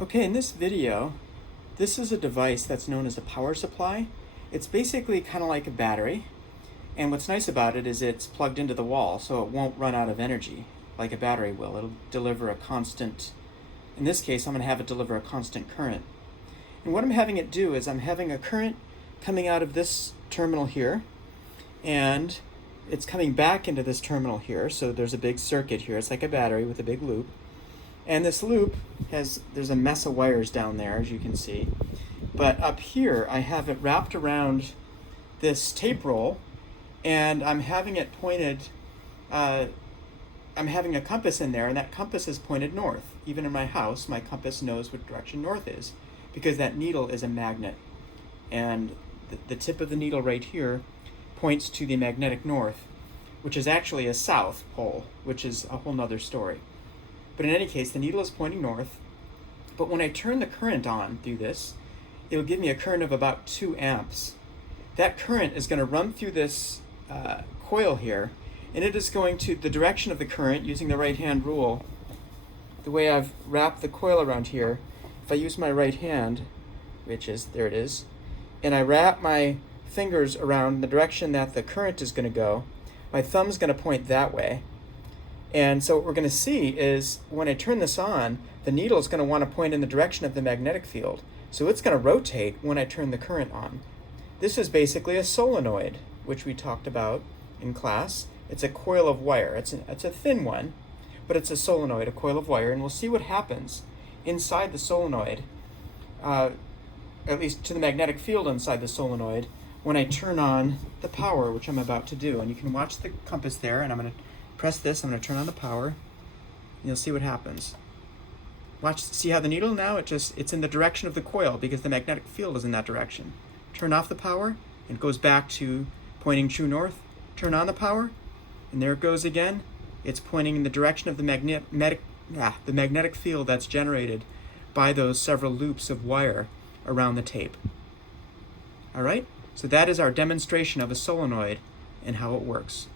Okay, in this video, this is a device that's known as a power supply. It's basically kind of like a battery, and what's nice about it is it's plugged into the wall, so it won't run out of energy like a battery will. It'll deliver a constant, in this case, I'm going to have it deliver a constant current. And what I'm having it do is I'm having a current coming out of this terminal here, and it's coming back into this terminal here, so there's a big circuit here. It's like a battery with a big loop. And this loop there's a mess of wires down there, as you can see. But up here, I have it wrapped around this tape roll, and I'm having it pointed, I'm having a compass in there, and that compass is pointed north. Even in my house, my compass knows what direction north is, because that needle is a magnet. And the tip of the needle right here points to the magnetic north, which is actually a south pole, which is a whole nother story. But in any case, the needle is pointing north. But when I turn the current on through this, it'll give me a current of about 2 amps. That current is going to run through this coil here, and it is going to, the direction of the current, using the right-hand rule, the way I've wrapped the coil around here, if I use my right hand, which is, there it is, and I wrap my fingers around the direction that the current is going to go, my thumb's going to point that way. And so what we're going to see is when I turn this on, the needle is going to want to point in the direction of the magnetic field. So it's going to rotate when I turn the current on. This is basically a solenoid, which we talked about in class. It's a coil of wire. It's a thin one, but it's a solenoid, a coil of wire. And we'll see what happens inside the solenoid, at least to the magnetic field inside the solenoid, when I turn on the power, which I'm about to do. And you can watch the compass there, and I'm going to press this, I'm going to turn on the power, and you'll see what happens. Watch, see how the needle now, it's in the direction of the coil because the magnetic field is in that direction. Turn off the power, and it goes back to pointing true north. Turn on the power, and there it goes again. It's pointing in the direction of the magnetic field that's generated by those several loops of wire around the tape. All right, so that is our demonstration of a solenoid and how it works.